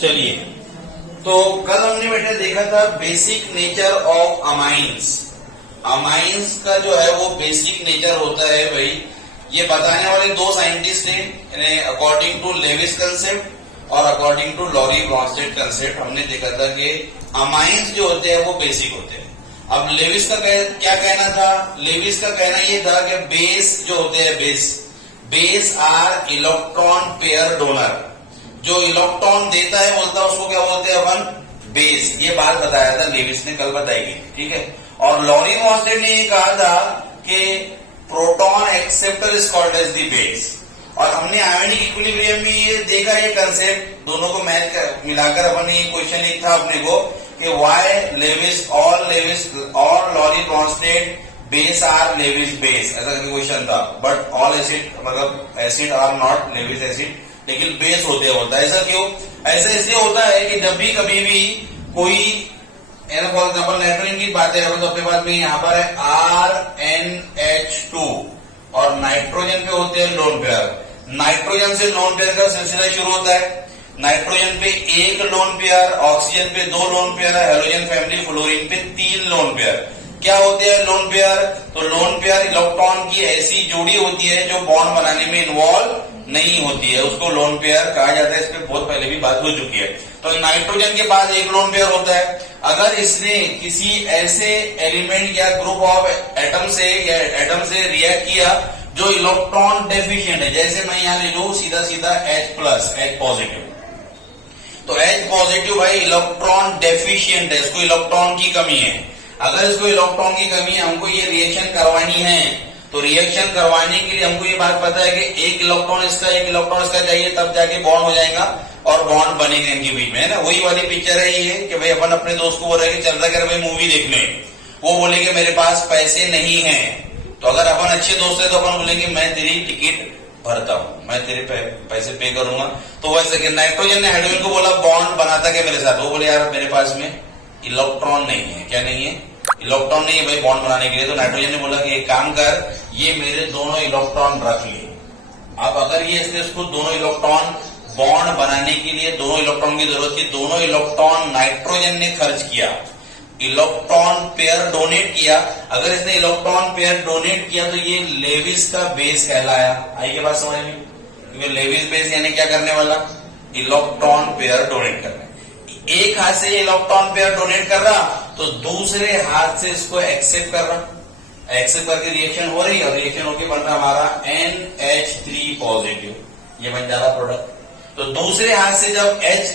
चलिए, तो कल हमने बेटा देखा था basic nature of amines. Amines का जो है वो बेसिक नेचर होता है भाई, ये बताने वाले दो साइंटिस्ट हैं अकॉर्डिंग टू लेविस कंसेप्ट और according to Lowry Bronsted concept. हमने देखा था कि अमाइंस जो होते हैं वो बेसिक होते हैं। अब लेविस का क्या कहना था? लेविस का कहना ये था कि बेस जो होते हैं base are electron pair donor. जो इलेक्ट्रॉन देता है बोलता है उसको क्या बोलते हैं अपन? बेस। ये बात बताया था लेविस ने, कल बताई गई, ठीक है। और लॉरी ब्रॉन्स्टेड ने ये कहा था कि proton acceptor is called as the base. और हमने आयोनिक इक्विलिब्रियम में ये देखा, ये कंसेप्ट दोनों को मैच मिलाकर अपन ये क्वेश्चन एक था अपने को कि व्हाई लेविस और Lowry Bronsted base are Lewis base, ऐसा क्वेश्चन था। बट ऑल एसिड मतलब acid are not Lewis acid, लेकिन बेस होते होता है। ऐसा क्यों? ऐसा इसलिए होता है कि जब भी कभी भी कोई फॉर एग्जाम्पल नाइट्रोजन की बात है तो अपने पास में यहाँ पर है RNH2 और नाइट्रोजन पे होते हैं लोन पेयर। नाइट्रोजन से लोन पेयर का सिलसिला शुरू होता है। नाइट्रोजन पे एक लोन पेयर, ऑक्सीजन पे दो lone pair, halogen family fluorine पे तीन लोन पेयर। क्या होते हैं लोन पेयर? तो लोन पेयर इलेक्ट्रॉन की ऐसी जोड़ी होती है जो बॉन्ड बनाने में इन्वॉल्व नहीं होती है, उसको लोन पेयर कहा जाता है। इस पर बहुत पहले भी बात हो चुकी है। तो नाइट्रोजन के पास एक लोन पेयर होता है। अगर इसने किसी ऐसे एलिमेंट या ग्रुप ऑफ एटम से रिएक्ट किया जो इलेक्ट्रॉन डेफिशिएंट है, जैसे मैं यहां ले लू सीधा H पॉजिटिव, तो H पॉजिटिव भाई इलेक्ट्रॉन डेफिशिएंट है, इसको इलेक्ट्रॉन की कमी है। अगर इसको इलेक्ट्रॉन की कमी है, हमको ये रिएक्शन करवानी है, तो रिएक्शन करवाने के लिए हमको ये बात पता है कि एक इलेक्ट्रॉन इसका चाहिए, तब जाके बॉन्ड हो जाएगा और बॉन्ड बनेगा इनके बीच में, है ना। वही वाली पिक्चर है ये कि भाई अपन अपने दोस्त को बोल रहे हैं कि चल रहा कर भाई मूवी देखने, वो बोलेंगे मेरे पास पैसे नहीं है। तो अगर अपन अच्छे दोस्त है तो अपन बोलेंगे मैं तेरी टिकट भरता हूं, मैं तेरे पैसे पे करूंगा। तो वैसे कि नाइट्रोजन ने हाइड्रोजन को बोला बॉन्ड बनाता क्या मेरे साथ, वो बोले यार मेरे पास में इलेक्ट्रॉन नहीं है। क्या नहीं है? इलेक्ट्रॉन नहीं है भाई बॉन्ड बनाने के लिए। तो नाइट्रोजन ने बोला कि एक काम कर, ये मेरे दोनों इलेक्ट्रॉन रख लिए। अब अगर ये इसको दोनों इलेक्ट्रॉन बॉन्ड बनाने के लिए दोनों इलेक्ट्रॉन की जरूरत थी, दोनों इलेक्ट्रॉन नाइट्रोजन ने खर्च किया, इलेक्ट्रॉन पेयर डोनेट किया। अगर इसने इलेक्ट्रॉन पेयर डोनेट किया तो ये लेविस का बेस कहलाया। आई के बात समझ में? क्योंकि लेविस बेस यानी क्या करने वाला? इलेक्ट्रॉन पेयर डोनेट करना। एक हाथ से इलेक्ट्रॉन पेयर डोनेट कर रहा तो दूसरे हाथ से इसको एक्सेप्ट कर रहा। एक्सेप्ट करके रिएक्शन हो रही है और रिएक्शन होकर बन रहा हमारा NH3 पॉजिटिव, ये बन जा रहा प्रोडक्ट। तो दूसरे हाथ से जब H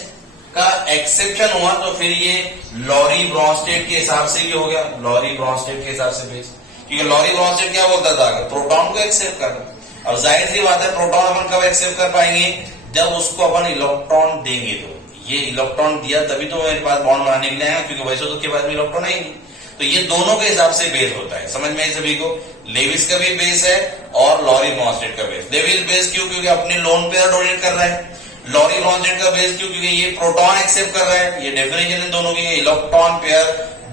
का एक्सेप्शन हुआ तो फिर ये लॉरी ब्रॉन्स्टेड के हिसाब से क्या हो गया? लॉरी ब्रॉन्स्टेड के हिसाब से बेस। क्योंकि लॉरी ब्रॉन्स्टेड क्या बोलता था कि प्रोटॉन को एक्सेप्ट करना। अब जाहिर सी बात है प्रोटॉन अपन कब एक्सेप्ट कर पाएंगे? जब उसको अपन इलेक्ट्रॉन देंगे। तो ये इलेक्ट्रॉन दिया तभी तो मेरे पास बॉन्ड बनाने के लिए आया, क्योंकि वैसे तो उसके पास में इलेक्ट्रॉन है ही नहीं। तो ये दोनों के हिसाब से बेस होता है। समझ में सभी को? लेविस का भी बेस है और लॉरी ब्रॉन्स्टेड का बेस। लेविस बेस क्यों? क्योंकि अपने लोन पेयर डोनेट कर रहा है। लॉरी ब्रॉन्स्टेड का बेस क्यों? क्योंकि ये प्रोटॉन एक्सेप्ट कर रहा है। ये डेफिनेशन है दोनों की, electron pair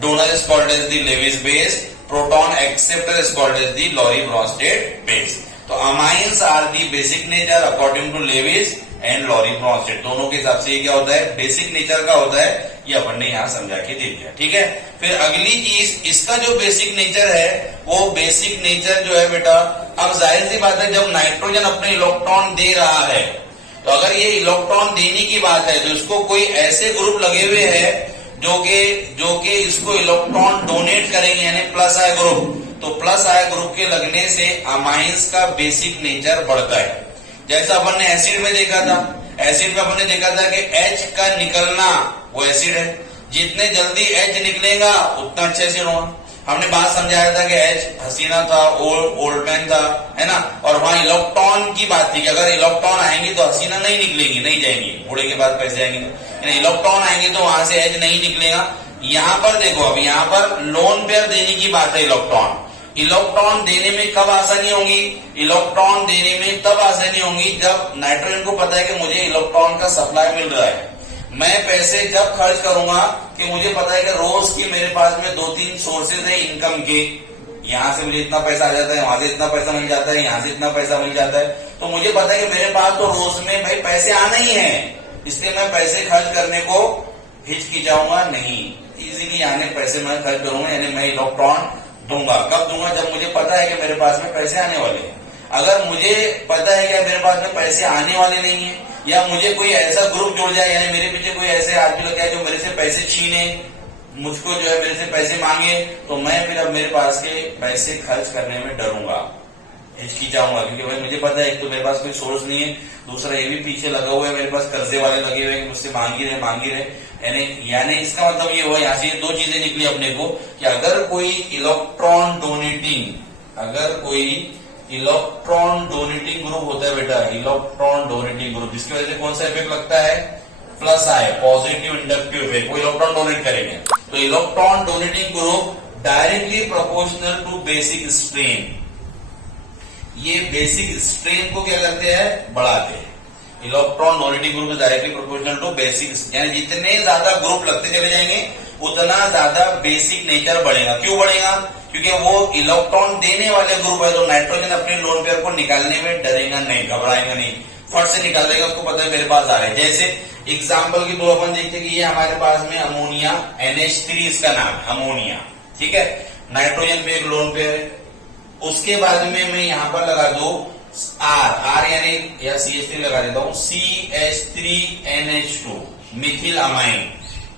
donor is called as the Lewis base, proton acceptor is called as the Lowry Bronsted base. तो amines are the basic nature according to Lewis and Lowry Bronsted. दोनों के हिसाब से ये क्या होता है? बेसिक नेचर का होता है। ये अपन ने यहां समझा के दे दिया, ठीक है। फिर अगली चीज, इसका जो बेसिक नेचर है वो बेसिक नेचर जो है बेटा, अब जाहिर सी बात है जब नाइट्रोजन अपने इलेक्ट्रॉन दे रहा है, तो अगर ये इलेक्ट्रॉन देने की बात है तो इसको कोई ऐसे ग्रुप लगे हुए हैं जो कि इसको इलेक्ट्रॉन डोनेट करेंगे, यानी प्लस आय ग्रुप। तो प्लस आय ग्रुप के लगने से अमाइंस का बेसिक नेचर बढ़ता है। जैसा अपन ने एसिड में देखा था, एसिड में अपन ने देखा था कि H का निकलना वो एसिड है, जितने जल्दी H निकलेगा उतना अच्छे एसिड होगा। हमने बात समझाया था कि H हसीना था, ओल्ड था, है ना। और वहां इलेक्ट्रॉन की बात थी कि अगर इलेक्ट्रॉन आएंगे तो हसीना नहीं निकलेंगी, नहीं जाएंगी, बूढ़े के बाद पैसे आएंगे। इलेक्ट्रॉन आएंगे तो वहां से H नहीं निकलेगा। यहाँ पर देखो, अब यहाँ पर लोन पेयर देने की बात है। इलेक्ट्रॉन देने में कब आसानी होगी? इलेक्ट्रॉन देने में तब आसानी होगी जब नाइट्रोजन को पता है कि मुझे इलेक्ट्रॉन का सप्लाई मिल रहा है। मैं पैसे जब खर्च करूंगा कि मुझे पता है कि रोज की मेरे पास में 2-3 सोर्सेज है इनकम के, यहाँ से मुझे इतना पैसा आ जाता है, वहां से इतना पैसा मिल जाता है, यहाँ से इतना पैसा मिल जाता है, तो मुझे पता है कि मेरे पास तो रोज में भाई पैसे आना ही है। इसलिए मैं पैसे खर्च करने को हिचकिचाऊंगा नहीं, इजीली यानी पैसे मैं खर्च करूंगा, यानी मैं इलेक्ट्रॉन दूंगा। कब दूंगा? जब मुझे पता है कि मेरे पास में पैसे आने वाले हैं। अगर मुझे पता है कि मेरे पास में पैसे आने वाले नहीं है, या मुझे कोई ऐसा ग्रुप जुड़ जाए, यानी मेरे पीछे कोई ऐसे आदमी लग जाए जो मेरे से पैसे छीने, मुझको जो है मेरे से पैसे मांगे, तो मैं फिर अब मेरे पास के पैसे खर्च करने में डरूंगा, हिचकिचाऊंगा, क्योंकि भाई मुझे पता है एक तो मेरे पास कोई सोर्स नहीं है, दूसरा ये भी पीछे लगा हुआ है, मेरे पास कर्जे वाले लगे हुए हैं, मुझसे मांगी रहे। यानी इसका मतलब ये हुआ, यहाँ से दो चीजें निकली अपने को कि अगर कोई इलेक्ट्रॉन डोनेटिंग ग्रुप होता है बेटा, इलेक्ट्रॉन डोनेटिंग ग्रुप, जिसकी वजह से कौन सा इफेक्ट लगता है? प्लस आए, पॉजिटिव इंडक्टिव इफेक्ट। वो इलेक्ट्रॉन डोनेट करेंगे, तो electron donating group directly proportional to basic strength, ये बेसिक स्ट्रेन को क्या करते हैं? बढ़ाते हैं। Electron donating group directly proportional to basic, यानी जितने ज्यादा ग्रुप लगते चले जाएंगे उतना ज्यादा बेसिक नेचर बढ़ेगा। क्यों बढ़ेगा? क्योंकि वो इलेक्ट्रॉन देने वाले ग्रुप है, तो नाइट्रोजन अपने लोन पेयर को निकालने में डरेगा नहीं, घबराएगा नहीं, फट से निकाल देगा, उसको पता है मेरे पास आ रहे हैं। जैसे एग्जाम्पल के तौर अपन देखते हैं कि ये हमारे पास में अमोनिया NH3 इसका नाम है, अमोनिया, ठीक है, नाइट्रोजन पे एक लोन पेयर है। उसके बाद में मैं यहां पर लगा दो R यानी या CH3 लगा देता हूं, CH3NH2 मिथिल अमाइन,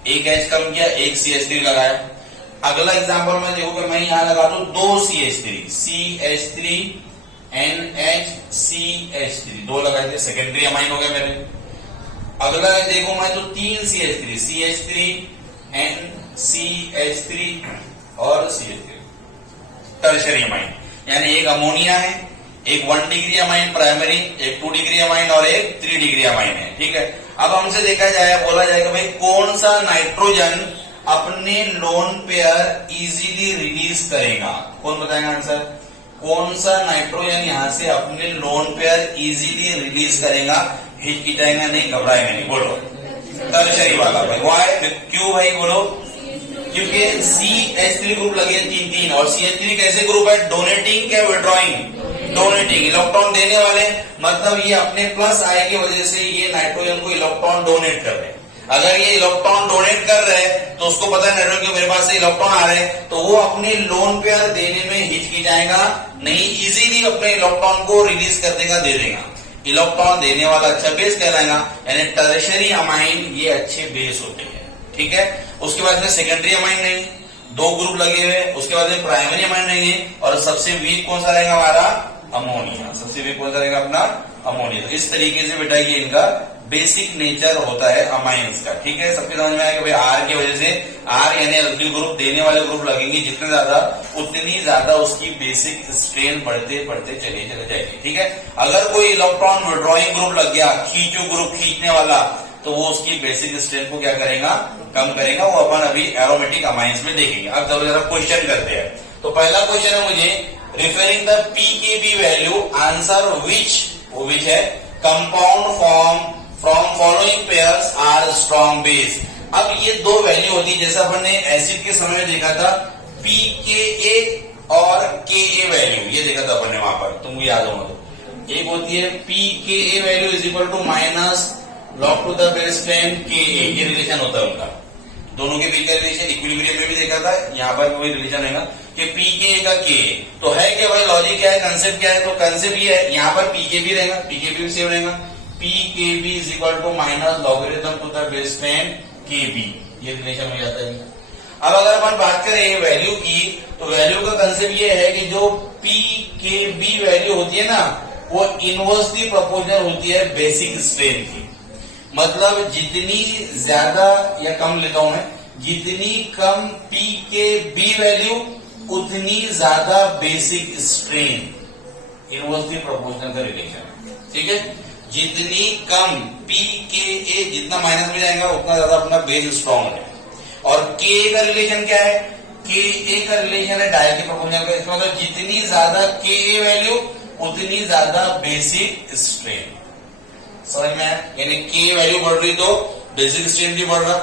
एक H कम किया, एक CH3 लगाया। अगला एग्जांपल में देखो कि मैं यहां लगा दूं दो CH3NHCH3, दो लगाए थे, सेकेंडरी अमाइन हो गया मेरे। अगला देखो मैं तो तीन CH3 और CH3 टर्शरी अमाइन, यानी एक अमोनिया है, एक 1 डिग्री अमाइन प्राइमरी, एक 2 डिग्री अमाइन और एक 3 डिग्री अमाइन है, ठीक है। अब हमसे देखा जाए, बोला जाएगा भाई कौन सा नाइट्रोजन अपने लोन पेयर इजीली रिलीज करेगा? कौन बताएगा आंसर? कौन सा नाइट्रोजन यहां से अपने लोन पेयर इजीली रिलीज करेगा, हिचकिचाएगा नहीं, घबराएगा नहीं? बोलो टर्शरी वाला भाई। वाई? क्यों भाई? बोलो क्योंकि CH3 ग्रुप लगे 3 और CH3 कैसे ग्रुप है? डोनेटिंग क्या विड्रॉइंग? डोनेटिंग, इलेक्ट्रॉन देने वाले, मतलब ये अपने प्लस आय की वजह से ये नाइट्रोजन को इलेक्ट्रॉन डोनेट कर रहे हैं। अगर ये इलेक्ट्रॉन डोनेट कर रहे हैं तो उसको पता है नाइट्रोजन के मेरे पास से इलेक्ट्रॉन आ रहे हैं, तो वो अपने लोन पेयर देने में हिचकिचाएगा नहीं, इजीली अपने इलेक्ट्रॉन को रिलीज कर देगा, दे देगा। इलेक्ट्रॉन देने वाला अच्छा बेस कहलाएगा, यानी टर्शरी अमाइन ये अच्छे बेस होते हैं, ठीक है। उसके बाद में सेकेंडरी अमाइन नहीं, दो ग्रुप लगे हुए, उसके बाद में प्राइमरी अमाइन नहीं है, और सबसे वीक कौन सा रहेगा? हमारा अमोनिया। सबसे वीक कौन सा रहेगा? अपना अमोनिया। इस तरीके से बेटा ये इनका बेसिक नेचर होता है अमाइंस का, ठीक है। सबके समझ में आया कि भाई R की वजह से, R यानी अल्किल ग्रुप देने वाले ग्रुप लगेंगे जितने ज्यादा, उतनी ज्यादा उसकी बेसिक स्ट्रेन बढ़ते बढ़ते चले जाएगी, ठीक है। अगर कोई इलेक्ट्रॉन विड्रॉइंग ग्रुप लग गया, खींचो ग्रुप खींचने वाला, तो वो उसकी बेसिक स्ट्रेन को क्या करेगा? कम करेगा। वो अपन अभी एरोमेटिक अमाइंस में देखेंगे। अब चलो जरा क्वेश्चन करते हैं। तो पहला क्वेश्चन है मुझे, referring the pKb value, answer which है compound form from following pairs are strong base. अब ये दो वैल्यू होती है, जैसा अपन ने एसिड के समय में देखा था, pKa और Ka वैल्यू, ये देखा था अपन ने वहां पर, तुमको याद होगा तो। एक होती है pKa value is equal to minus log to the base 10 Ka, ये रिलेशन होता है उनका, दोनों के बीच का रिलेशन। इक्विलिब्रियम में भी देखा था, यहाँ पर वही रिलेशन है कि pKa का Ka, तो है क्या भाई? लॉजिक क्या है, कंसेप्ट क्या है? तो कंसेप्ट ये है, यहाँ पर pKb रहेगा, pKb भी सेम रहेगा, pKb is equal to minus logarithm to the base 10 Kb, ये रिलेशन हो जाता है। अब अगर अपन बात करें वैल्यू की, तो वैल्यू का कंसेप्ट ये है कि जो pKb वैल्यू होती है ना, वो इनवर्सली प्रोपोर्शनल होती है बेसिक स्ट्रेन की। मतलब जितनी ज्यादा, या कम लेता हूं मैं, जितनी कम pKb वैल्यू उतनी ज्यादा बेसिक स्ट्रेन, इनवर्सली प्रोपोर्शनल का रिलेशन, ठीक है। जितनी कम pKa, जितना माइनस में जाएगा उतना ज्यादा अपना बेस स्ट्रॉन्ग है। और Ka का रिलेशन क्या है? Ka का रिलेशन है डायरेक्टली प्रोपोर्शनल का, इसका मतलब जितनी ज्यादा Ka वैल्यू उतनी ज्यादा बेसिक स्ट्रेन। समझ में आया? यानी K वैल्यू बढ़ रही तो बेसिक स्ट्रेन भी बढ़ रहा,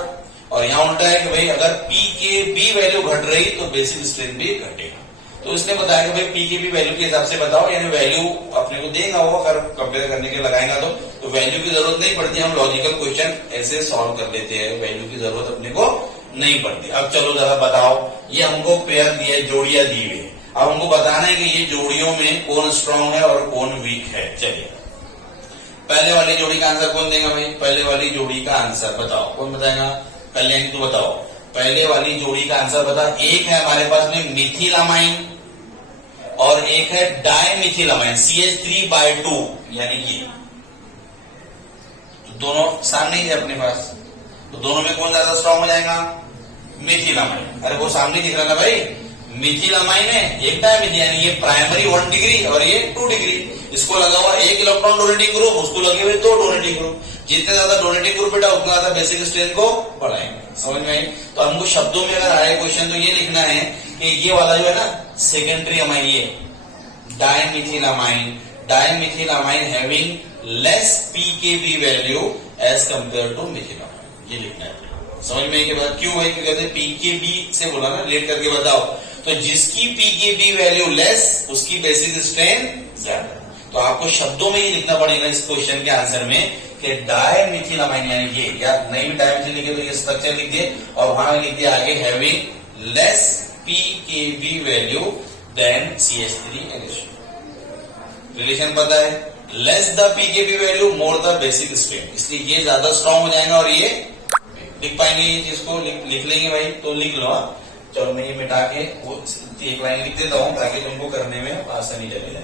और यहां उल्टा है कि भाई अगर pKb वैल्यू घट रही तो बेसिक स्ट्रेन भी घटेगा। तो तो इसने बताया कि भाई पी के बी वैल्यू के हिसाब से बताओ, यानी वैल्यू अपने को देगा वो, अगर कंपेयर करने के लगाएगा तो वैल्यू की जरूरत नहीं पड़ती, हम लॉजिकल क्वेश्चन ऐसे सॉल्व कर लेते हैं, वैल्यू की जरूरत अपने को नहीं पड़ती। अब चलो जरा बताओ, ये हमको पेयर दिया है, जोड़ियां दी हुई है, अब हमको बताना है कि ये जोड़ियों में कौन स्ट्रांग है और कौन वीक है। चलिए पहले वाली जोड़ी का आंसर कौन देगा भाई? पहले वाली जोड़ी का आंसर बताओ, कौन बताएगा? कल्याण तू बताओ, पहले वाली जोड़ी का आंसर बता। एक है हमारे पास में मिथिलामाइन और एक है डाइमिथिलामाइन CH3/2, यानी कि तो दोनों सामने ही है अपने पास, तो दोनों में कौन ज्यादा स्ट्रांग हो जाएगा? मिथिलामाइन। अरे वो सामने दिख रहा ना भाई, मिथिलामाइन है, एक डाइमिथिल, यानी ये प्राइमरी 1 डिग्री और ये 2 डिग्री, इसको लगा हुआ 1 इलेक्ट्रॉन डोनेटिंग ग्रुप, उसको लगे हुए 2 डोनेटिंग ग्रुप। जितने ज्यादा डोनेटिंग ग्रुप बेटा उतना ज्यादा बेसिक स्ट्रेंथ को बढ़ाएंगे। समझ में आई? तो हमको शब्दों में अगर आए क्वेश्चन तो ये लिखना है कि ये वाला जो है ना सेकेंडरी अमाइन, ये dimethylamine having less pKb value as compare to methylamine, ये लिखना है। समझ में आई के बाद क्यों है? क्योंकि पीकेबी से बोला ना, लेट करके बताओ, तो जिसकी पीकेबी वैल्यू लेस उसकी बेसिक स्ट्रेंथ ज्यादा। तो आपको शब्दों में ही लिखना पड़ेगा इस क्वेश्चन के आंसर में कि डाइमिथिलामाइन, यानी ये, या नहीं भी डाइमिथिल लिखे तो ये स्ट्रक्चर लिख दिए और वहां लिख दिया आगे having less pKb value than CH3NH2। Relation पता है? Less the pKb value more the basic strength, इसलिए ये ज्यादा स्ट्रांग हो जाएगा और ये लिख पाएंगे, ये जिसको लिख लेंगे भाई तो लिख लो। चलो मैं ये मिटा के वो एक लाइन लिख देता हूं ताकि तुमको करने में आसानी चले जाए।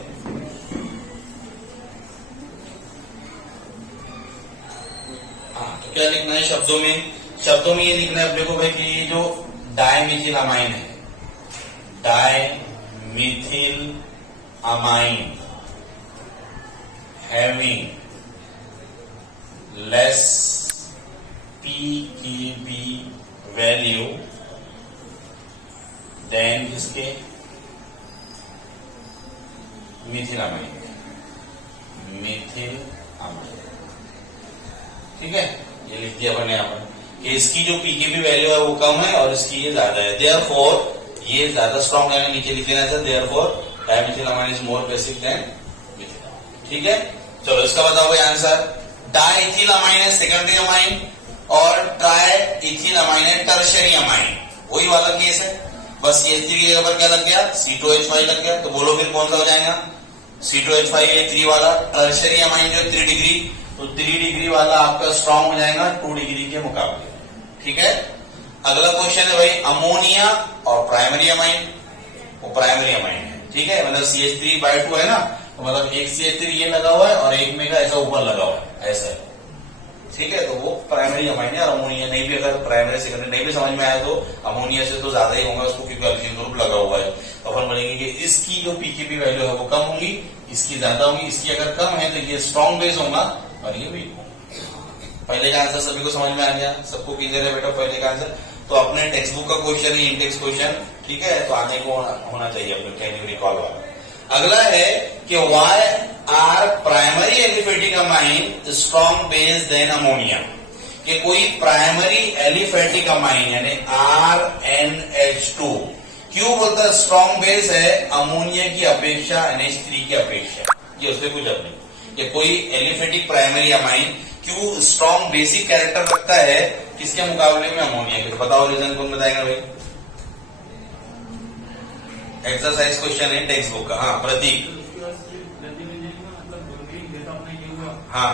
हाँ, तो क्या लिखना है शब्दों में? शब्दों में ये लिखना है अपने को भाई कि ये जो डाइमिथिलामाइन है, dimethyl amine having less pKb value than इसके मिथिलामाइन, ठीक है, ये लिख दिया अपन यहाँ पर कि इसकी जो पीकेबी वैल्यू है वो कम है और इसकी ये ज्यादा है, देयरफॉर ये ज्यादा स्ट्रॉन्ग है, नीचे लिख देना था therefore dimethylamine is more basic than methylamine. ठीक है, चलो इसका बताओ भाई आंसर। डाइथिलामाइन है सेकेंडरी अमाइन और ट्राइइथिलामाइन है टर्शियरी अमाइन, वही वाला केस है, बस CH3 की जगह पर क्या लग गया? C2H5 लग गया। तो बोलो फिर कौन सा हो जाएगा? C2H5 है 3 वाला। टर्शियरी अमाइन जो है 3 डिग्री, तो 3 डिग्री वाला आपका स्ट्रॉन्ग हो जाएगा 2 डिग्री के मुकाबले। ठीक है, अगला क्वेश्चन है भाई अमोनिया और प्राइमरी अमाइन, वो प्राइमरी अमाइन है। ठीक है, मतलब CH3/2 है ना, तो मतलब एक CH3 ये लगा हुआ है और एक में का ऐसा ऊपर लगा हुआ है, ऐसा है। ठीक है, तो वो प्राइमरी अमाइन है। और अमोनिया नहीं भी, अगर प्राइमरी सेकेंडरी नहीं भी समझ में आया तो अमोनिया से तो ज्यादा ही होगा उसको, क्योंकि अल्किल ग्रुप लगा हुआ है। तो अपन बोलेंगे कि इसकी जो पीकेबी वैल्यू है वो कम होगी, इसकी ज्यादा होगी। इसकी अगर कम है तो ये स्ट्रॉन्ग बेस होगा और ये वीक होगा। पहले का आंसर सभी को समझ में आ गया? सबको क्लियर है बेटा पहले का आंसर? तो अपने टेक्स्ट बुक का क्वेश्चन है, इंडेक्स क्वेश्चन। ठीक है, तो आने को होना चाहिए अपने, कैन यू रिकॉल वाला। अगला है कि why are primary aliphatic amine strong base than ammonia, कि कोई प्राइमरी एलिफेटिक अमाइन यानी RNH2 क्यों बोलता स्ट्रॉन्ग बेस है अमोनिया की अपेक्षा, NH3 की अपेक्षा? ये उससे कुछ अब नहीं, कि कोई एलिफेटिक प्राइमरी अमाइन क्यों स्ट्रॉन्ग बेसिक कैरेक्टर रखता है किसके मुकाबले में? अमोनिया के। तो बताओ रीजन कौन बताएगा भाई? एक्सरसाइज क्वेश्चन है टेक्स्ट बुक का। हाँ प्रतीक। हाँ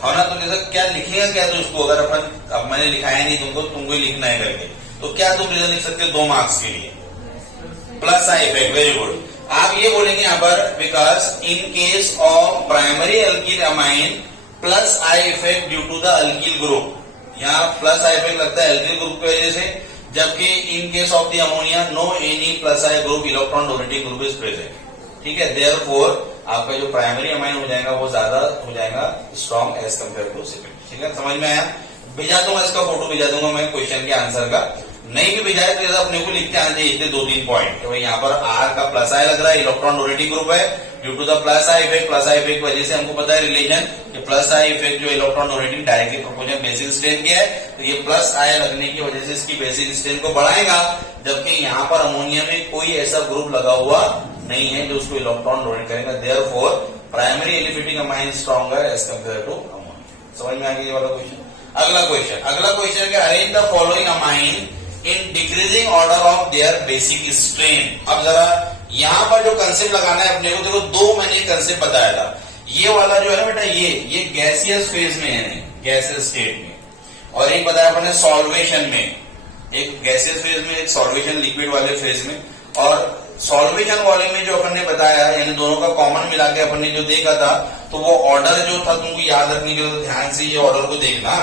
हाँ ना, तो जैसा क्या लिखेगा क्या तो उसको, अगर अपन अब मैंने लिखाया नहीं तुमको ही लिखना है करके, तो क्या तुम रीजन लिख सकते हो 2 मार्क्स के लिए? Plus I effect, very good. आप ये बोलेंगे यहाँ पर because in case of primary alkyl amine plus I effect due to the alkyl group, यहाँ प्लस आई इफेक्ट लगता है अल्किल ग्रुप की वजह से, जबकि in case of the ammonia no any plus I group electron donating group is present. ठीक है, therefore आपका जो प्राइमरी अमाइन हो जाएगा वो ज्यादा हो जाएगा strong as compare to secondary. ठीक है, समझ में आया? भेजा दूंगा, इसका फोटो भेजा दूंगा मैं क्वेश्चन के आंसर का। नहीं भी भेजाए तो अपने को लिख के आना चाहिए 2-3 पॉइंट कि भाई यहाँ पर R का प्लस आई लग रहा है, इलेक्ट्रॉन डोनेटिंग ग्रुप है, due to the plus I effect, plus I effect की वजह से हमको पता है रिलेशन कि प्लस आई इफेक्ट जो electron donating directly proportional basic strength के है, तो ये प्लस आई लगने की वजह से इसकी बेसिक स्ट्रेन को बढ़ाएगा, जबकि यहाँ पर अमोनिया में कोई ऐसा ग्रुप लगा हुआ नहीं है जो उसको इलेक्ट्रॉन डोनेट करेगा। Therefore primary aliphatic amine stronger as compare to ammonia. समझ में आ गया ये वाला क्वेश्चन। अगला क्वेश्चन है arrange the following amine in decreasing order of there basic strain. अब जरा यहाँ पर जो कंसेप्ट लगाना है अपने को, देखो दो मैंने कंसेप्ट बताया था। ये वाला जो है ना बेटा, ये गैसियस फेज में है, गैसियस स्टेट में, और एक बताया अपने सॉल्वेशन में, एक गैसियस फेज में, एक सॉल्वेशन लिक्विड वाले फेज में। और सॉल्वेशन वाले में जो अपन ने बताया, यानी दोनों का कॉमन मिला के अपन ने जो देखा था, तो वो ऑर्डर जो था तुमको याद रखने के लिए ध्यान से ये ऑर्डर को देखना।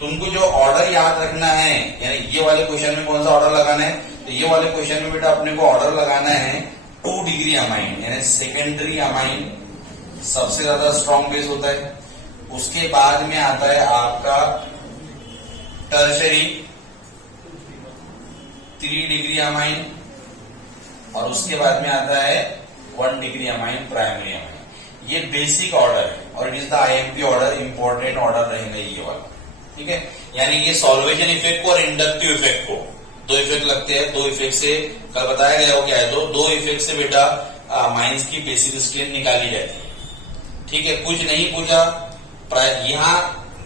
तुमको जो ऑर्डर याद रखना है, यानी ये वाले क्वेश्चन में कौन सा ऑर्डर लगाना है, तो ये वाले क्वेश्चन में बेटा अपने को ऑर्डर लगाना है 2 डिग्री अमाइन, यानी सेकेंडरी अमाइन सबसे ज्यादा स्ट्रॉन्ग बेस होता है। उसके बाद में आता है आपका टर्शरी 3 डिग्री अमाइन, और उसके बाद में आता है 1 डिग्री अमाइन प्राइमरी अमाइन। ये बेसिक ऑर्डर है और it is the IMP order, important order रहेगा ये वाला, ठीक है। यानी ये सॉल्वेशन इफेक्ट को और इंडक्टिव इफेक्ट को, दो इफेक्ट लगते हैं, दो इफेक्ट से कल बताया गया हो क्या है, दो इफेक्ट से बेटा माइंस की बेसिक स्ट्रेन निकाली जाती है, ठीक है। कुछ नहीं पूछा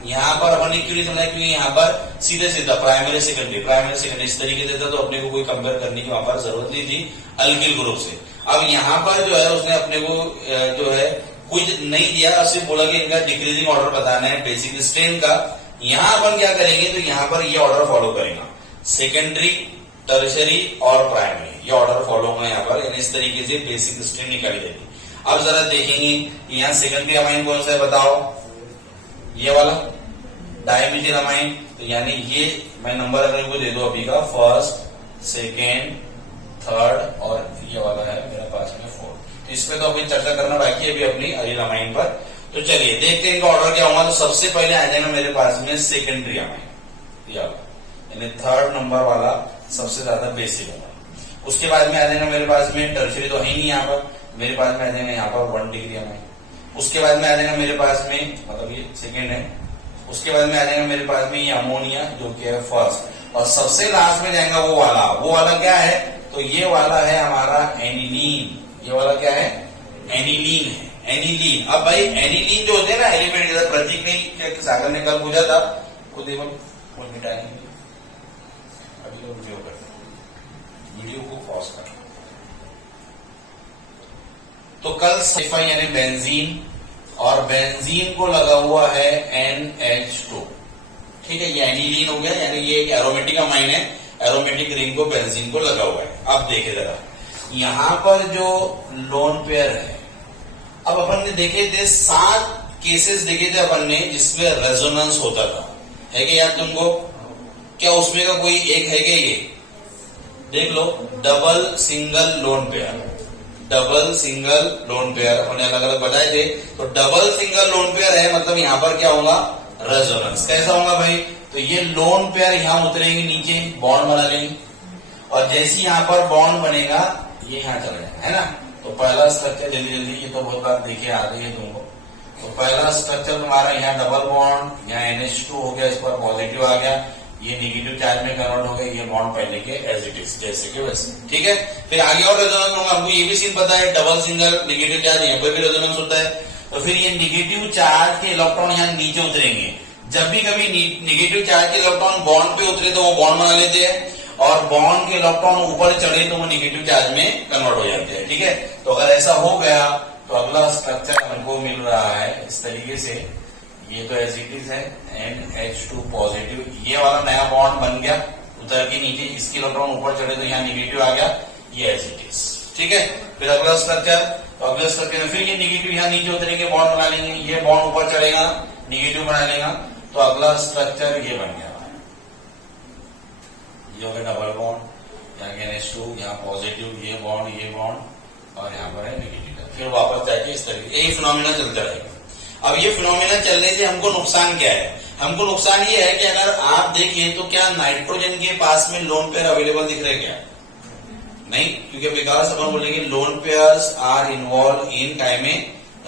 यहाँ पर अपने क्यों नहीं समझा, क्योंकि यहाँ पर सीधे सीधा प्राइमरी सेकेंडरी इस तरीके से था, तो अपने को कोई कंपेयर करने की वहां पर जरूरत नहीं थी अल्किल ग्रुप से। अब यहाँ पर जो है उसने अपने को जो है कुछ नहीं दिया, सिर्फ बोला कि इनका डिक्रीजिंग ऑर्डर बताना है बेसिक स्ट्रेन का। यहाँ अपन क्या करेंगे, तो यहाँ पर ये ऑर्डर फॉलो करेगा, सेकेंडरी, टर्शरी और प्राइमरी, ये ऑर्डर फॉलो होगा यहाँ पर, यानी इस तरीके से बेसिक स्ट्रेन निकाली जाएगी। अब जरा देखेंगे यहाँ सेकेंडरी अमाइन कौन सा है बताओ, ये वाला डायमीथिल अमाइन। तो यानी ये मैं नंबर अगर इनको दे दो अभी का, फर्स्ट, सेकेंड, थर्ड, और ये वाला है मेरे पास में 4। तो इस पे तो अभी चर्चा करना बाकी है अभी अपनी अरील अमाइन पर। तो चलिए देखते हैं इनका ऑर्डर क्या होगा। तो सबसे पहले आ जाएगा मेरे पास में सेकेंडरी अमाइन, यानी थर्ड नंबर वाला सबसे ज्यादा बेसिक होगा। उसके बाद में आ जाएगा मेरे पास में टर्शरी, तो है नहीं यहाँ पर, मेरे पास में आ जाएगा यहाँ पर 1 डिग्री अमाइन। उसके बाद में आ जाएगा मेरे पास में, मतलब ये सेकेंड है, उसके बाद में आ जाएगा मेरे पास में ये अमोनिया जो कि है फर्स्ट, और सबसे लास्ट में जाएगा वो वाला क्या है, तो ये वाला है हमारा एनिलीन। ये वाला क्या है, एनिलीन है, एनिलीन। अब भाई एनिलीन जो होते हैं ना एलिमेंट, जैसा प्रतीक ने सागर ने कल पूछा था, खुद ही वो मिटाएंगे। अभी तो वीडियो को पॉज कर। तो कल सल्फाई यानी बेंजीन, और बेंजीन को लगा हुआ है NH2, ठीक है। ये एनिलीन हो गया, यानी ये एक एरोमेटिक अमाइन है, एरोमेटिक रिंग को बेंजीन को लगा हुआ है। अब देखे जरा यहां पर जो लोन पेयर है, अब अपन ने देखे थे 7 केसेस देखे थे अपन ने जिसमें रेजोनेंस होता था, है क्या याद तुमको? क्या उसमें का कोई एक है क्या? ये देख लो, double single lone pair, double single lone pair अपन ने अलग अलग बताए थे। तो डबल सिंगल लोन पेयर है, मतलब यहां पर क्या होगा, रेजोनेंस। कैसा होगा भाई, तो ये लोन पेयर यहां उतरेंगे नीचे, बॉन्ड बना लेंगे, और जैसे यहां पर बॉन्ड बनेगा ये यहां चला जाएगा, है ना। तो पहला स्ट्रक्चर जल्दी जल्दी, ये तो बहुत बार देखे आ रही है तुमको। तो पहला स्ट्रक्चर तुम्हारा यहाँ डबल बॉन्ड, यहाँ NH2 हो गया, इस पर पॉजिटिव आ गया, ये निगेटिव चार्ज में कन्वर्ट हो गया, ये बॉन्ड पहले के एज इट इज जैसे के वैसे, ठीक है। फिर आगे और रेजोनेंस होगा, हमको ये भी सीन पता है, डबल सिंगल निगेटिव चार्ज यहाँ पर भी रेजोनेंस होता है। तो फिर ये निगेटिव चार्ज के इलेक्ट्रॉन यहाँ नीचे उतरेंगे। जब भी कभी निगेटिव चार्ज के इलेक्ट्रॉन बॉन्ड पे उतरे तो वो बॉन्ड बना लेते हैं, और बॉन्ड के इलेक्ट्रॉन ऊपर चढ़े तो वो निगेटिव चार्ज में कन्वर्ट हो जाते हैं, ठीक है। तो अगर ऐसा हो गया तो अगला स्ट्रक्चर हमको मिल रहा है इस तरीके से, ये तो एज इट इज है NH2 पॉजिटिव, ये वाला नया बॉन्ड बन गया उतर के नीचे, इसके इलेक्ट्रॉन ऊपर चढ़े तो यहाँ निगेटिव आ गया, ये एज इट इज, ठीक है। फिर अगला स्ट्रक्चर, तो अगले स्ट्रक्चर में फिर ये निगेटिव यहाँ नीचे उतरेंगे, बॉन्ड बना लेंगे, ये बॉन्ड ऊपर चढ़ेगा, निगेटिव बना लेगा, तो अगला स्ट्रक्चर ये बन गया, ये हो गया डबल बॉन्ड, यहाँ NH2, यहाँ पॉजिटिव, ये बॉन्ड और यहाँ पर है निगेटिव। फिर वापस जाके इस तरीके यही फिनोमिना चलता रहेगा। अब ये फिनोमिना चलने से हमको नुकसान क्या है? हमको नुकसान ये है कि अगर आप देखिए तो क्या नाइट्रोजन के पास में लोन पेयर अवेलेबल दिख रहे क्या? नहीं, क्योंकि बिकॉज अपन बोलेंगे lone pairs are involve in time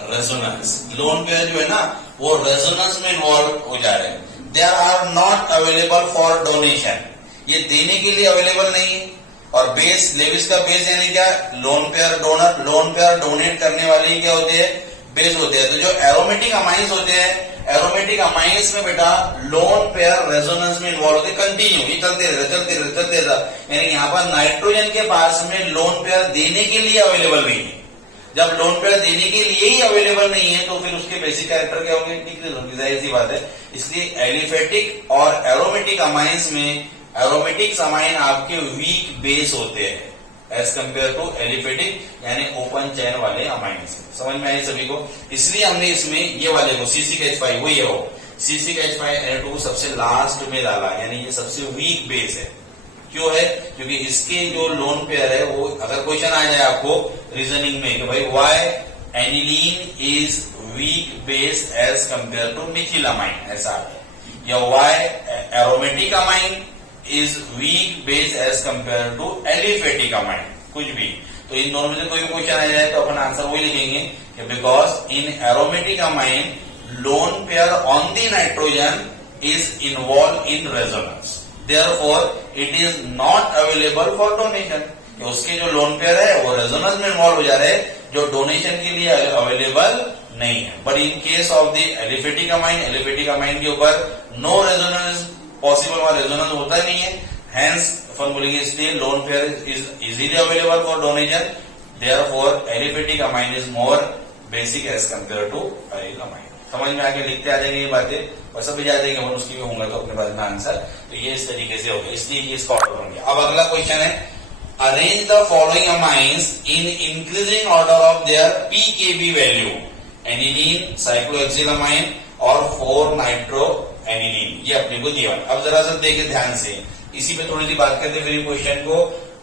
resonance. Lone pair जो है ना वो रेजोनेंस में इन्वॉल्व हो जा रहे हैं। They are not available for donation, ये देने के लिए अवेलेबल नहीं है। और बेस, लेविस का बेस यानी क्या, lone pair donor, lone pair donate करने वाले ही क्या होते हैं, बेस होते हैं। तो जो एरोमेटिक अमाइंस होते हैं, एरोमेटिक अमाइंस में बेटा लोन पेयर रेजोनेंस में इन्वॉल्व होते, कंटिन्यू ये चलते रहता। यानी यहाँ पर नाइट्रोजन के पास में लोन पेयर देने के लिए अवेलेबल नहीं है। जब लोन पेयर देने के लिए ही अवेलेबल नहीं है तो फिर उसके बेसिक कैरेक्टर क्या होंगे, डिक्रीज होंगे, जाहिर सी बात है। इसलिए एलिफेटिक और एरोमेटिक अमाइंस में एरोमेटिक अमाइन आपके वीक बेस होते हैं एज कंपेयर टू एलिफेटिक यानी ओपन चेन वाले अमाइन से। समझ में आई सभी को? इसलिए हमने इसमें ये वाले को C6H5 वही है वो C6H5N2 को सबसे लास्ट में डाला, यानी ये सबसे वीक बेस है। क्यों है? क्योंकि इसके जो लोन पेयर है वो, अगर क्वेश्चन आ जाए आपको रीजनिंग में कि भाई why aniline is weak base as compare to methyl amine, ऐसा है, या why aromatic amine is weak base as compare to aliphatic amine, कुछ भी। तो इन दोनों में से कोई भी क्वेश्चन आ जाए तो अपन आंसर वही लिखेंगे कि because in aromatic amine lone pair on the nitrogen is involve in resonance, therefore it is not available for donation. उसके जो लोन पेयर है वो रेजोनेंस में इन्वॉल्व हो जा रहे हैं, जो डोनेशन के लिए अवेलेबल नहीं है। But in case of the aliphatic amine, aliphatic amine के ऊपर नो रेजोनेंस पॉसिबल, वहां रेजोनेंस होता नहीं है, हेंस अपन बोलेंगे इसलिए lone pair is easily available for donation, therefore aliphatic amine is more basic as compare to aryl amine. समझ में आके लिखते आ जाएंगे ये बातें और सब भी जा देंगे, उसकी भी होंगे तो अपने बारे में आंसर। तो ये इस तरीके से होगा, इसलिए ये इसका ऑर्डर होंगे। अब अगला क्वेश्चन है, arrange the following amines in increasing order of their pKb value, aniline, cyclohexylamine और 4 नाइट्रो एनिलीन, ये अपने को दिया। अब जरा सा देखे ध्यान से, इसी पे थोड़ी सी बात करते फिर क्वेश्चन को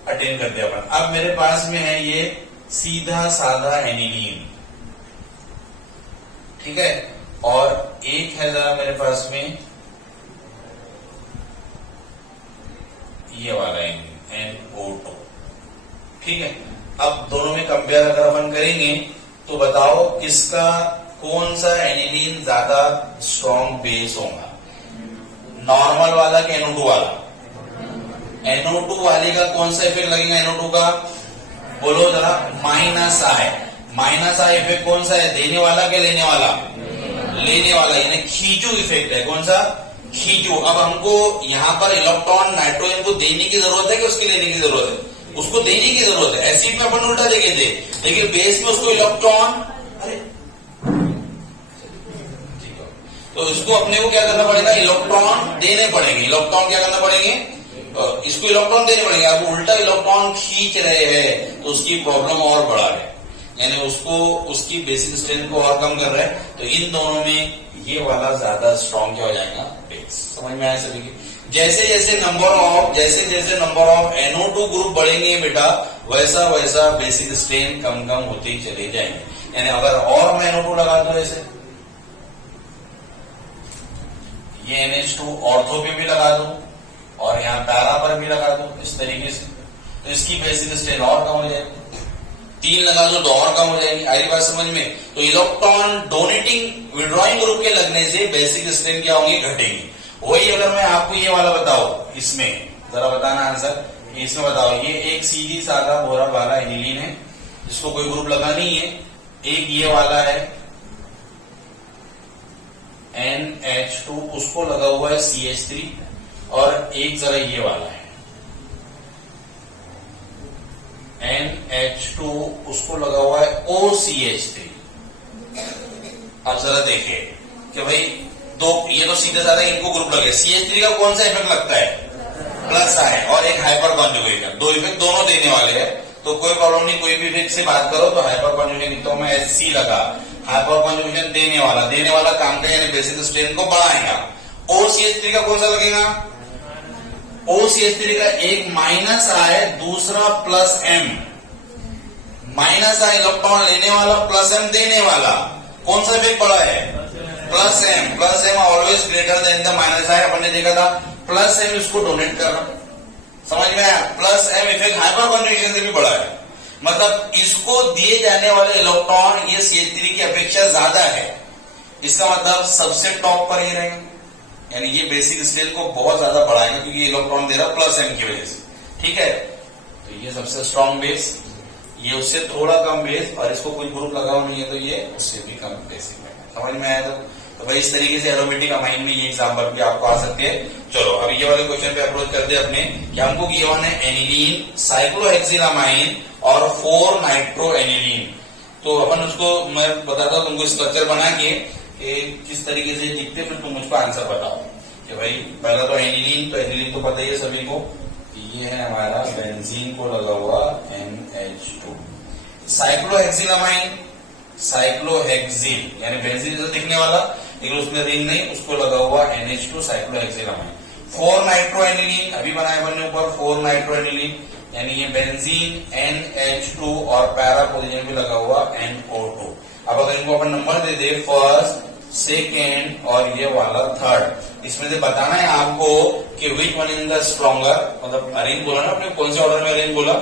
अटेंड करते अपन। अब मेरे पास में है ये सीधा साधा एनिलीन, ठीक है, और एक है जरा मेरे पास में ये वाला एनिलीन NO2, ठीक है। अब दोनों में कंपेयर अगर अपन करेंगे तो बताओ किसका, कौन सा एनिलीन ज्यादा स्ट्रॉन्ग बेस होगा, नॉर्मल वाला कि NO2 वाला? NO2 वाले का कौन सा इफेक्ट लगेगा NO2 का, बोलो जरा, minus I. Minus I effect कौन सा है, देने वाला क्या लेने वाला? लेने वाला, यानी खींचू इफेक्ट है। कौन सा? खींचू। अब हमको यहाँ पर इलेक्ट्रॉन नाइट्रोजन को देने की जरूरत है कि उसके लेने की जरूरत है? उसको देने की जरूरत है। एसिड में अपन उल्टा देखे थे, लेकिन बेस में उसको इलेक्ट्रॉन, अरे तो इसको अपने को क्या करना पड़ेगा, इलेक्ट्रॉन देने पड़ेंगे। इलेक्ट्रॉन क्या करना पड़ेंगे, इसको इलेक्ट्रॉन देने पड़ेंगे। आप उल्टा इलेक्ट्रॉन खींच रहे हैं तो उसकी प्रॉब्लम और बढ़ा रहे, यानी उसको, उसकी बेसिक स्ट्रेंथ को और कम कर रहे हैं। तो इन दोनों में ये वाला ज्यादा स्ट्रॉन्ग क्या हो जाएगा, बेस। समझ में आया सभी की? जैसे जैसे नंबर ऑफ NO2 ग्रुप बढ़ेंगे बेटा, वैसा वैसा बेसिक स्ट्रेन कम कम होते चले जाएंगे। यानी अगर और मैं NO2 लगा दूं, ऐसे ये NH2 ऑर्थो पे भी लगा दूं और यहाँ पैरा पर भी लगा दूं, इस तरीके से, तो इसकी बेसिक स्ट्रेन और कम हो जाएगी। 3 लगा दो तो और कम हो जाएगी। आई बात समझ में? तो इलेक्ट्रॉन डोनेटिंग विड्रॉइंग ग्रुप के लगने से बेसिक स्ट्रेन क्या होंगी, घटेगी। वही अगर मैं आपको ये वाला बताओ, इसमें जरा बताना आंसर, इसमें बताओ, ये एक सीधी साधा बोरा वाला एनिलीन है जिसको कोई ग्रुप लगा नहीं है, एक ये वाला है NH2, उसको लगा हुआ है CH3, और एक जरा ये वाला है NH2, उसको लगा हुआ है OCH3। अब जरा देखिए कि भाई दो, ये तो सीधे साधा इनको ग्रुप लगे, CH3 का कौन सा इफेक्ट लगता है, प्लस है, और एक हाइपर कॉन्जुगेट है, 2 इफेक्ट दोनों देने वाले हैं। तो कोई प्रॉब्लम नहीं, कोई भी इफेक्ट से बात करो तो हाइपर कॉन्जुगेट, तो मैं SC लगा, हाइपर कॉन्जुगेशन देने वाला काम का, यानी बेसिक स्ट्रेन को बढ़ाएगा। OCH3 का कौन सा लगेगा, OCH3 का एक माइनस है, दूसरा प्लस M। माइनस है इलेक्ट्रॉन लेने वाला, प्लस M देने वाला, कौन सा इफेक्ट पड़ा है, plus M। Plus M always greater than the minus है, अपन ने देखा था। प्लस M इसको डोनेट कर रहा, समझ में आया? Plus M effect hyperconjugation से भी बड़ा है, मतलब इसको दिए जाने वाले इलेक्ट्रॉन ये CH3 की अपेक्षा ज्यादा है, इसका मतलब सबसे टॉप पर ही रहेगा, यानी ये बेसिक स्ट्रेंथ को बहुत ज्यादा बढ़ाएगा क्योंकि इलेक्ट्रॉन दे रहा प्लस एम की वजह से। ठीक है, तो ये सबसे स्ट्रॉन्ग बेस, ये उससे थोड़ा कम बेस, और इसको कोई ग्रुप लगा हुआ नहीं है तो ये उससे भी कम बेसिक में। समझ में आया? तो भाई इस तरीके से एरोमेटिक अमाइन में ये एग्जाम्पल भी आपको आ सकते हैं। चलो अभी ये वाले क्वेश्चन पे अप्रोच करते हैं अपने, कि हमको गिवन है एनिलीन, साइक्लोहेक्सिल अमाइन और 4 नाइट्रो एनिलीन। तो अपन उसको मैं बताता हूँ तुमको स्ट्रक्चर बना के किस तरीके से दिखते, फिर तुम मुझको आंसर बताओ कि भाई पहला तो एनिलीन, तो एनिलीन तो पता ही है सभी को, ये है हमारा बेंजीन को लगा हुआ NH2। साइक्लोहेक्सिल अमाइन, साइक्लोहेक्सिल यानी बेंजीन जैसा दिखने वाला लेकिन उसमें रिंग नहीं, उसको लगा हुआ NH2 cyclohexyl amine. 4 nitro aniline अभी बनाए बने ऊपर 4 नाइट्रो एनिलीन, यानी ये बेंजीन NH2 और पैरा पोजीशन पे लगा हुआ NO2। अब अगर इनको अपन नंबर दे दे फर्स्ट, सेकेंड और ये वाला थर्ड, इसमें से बताना है आपको कि which one is the stronger, मतलब अरेंज बोला ना आपने, कौन से ऑर्डर में अरेंज बोला?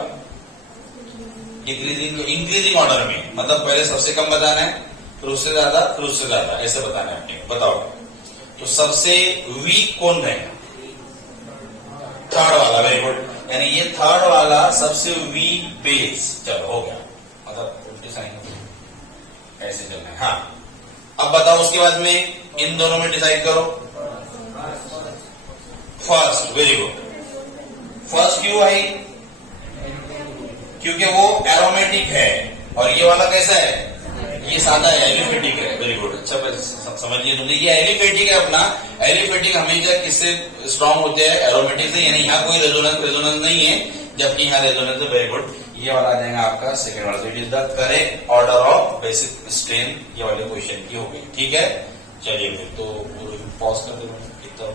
इंक्रीजिंग ऑर्डर में, मतलब पहले सबसे कम बताना है, फिर उससे ज्यादा, फिर उससे ज्यादा, ऐसे बताना है आपने। बताओ तो सबसे वीक कौन रहेगा? थर्ड वाला, वेरी गुड, यानी ये थर्ड वाला सबसे वीक बेस। चलो हो गया, मतलब उल्टे साइन ऐसे चलना है। हाँ अब बताओ उसके बाद में इन दोनों में डिसाइड करो। फर्स्ट, वेरी गुड, फर्स्ट क्यों है? क्योंकि वो एरोमेटिक है, और ये वाला कैसा है? ये सादा है, एलिफेटिक है। वेरी गुड, अच्छा समझिए तुमने, ये एलिफेटिक है अपना। एलिफेटिक हमेशा किससे स्ट्रॉन्ग होते हैं? एरोमेटिक से, यानी यहाँ कोई रेजोनेंस नहीं है, जबकि यहाँ रेजोनेंस है। वेरी गुड, ये वाला आ जाएगा आपका सेकेंड वाला। It is the correct order of basic strength, ये वाले क्वेश्चन की हो गई। ठीक है, चलिए फिर तो पॉज कर दो।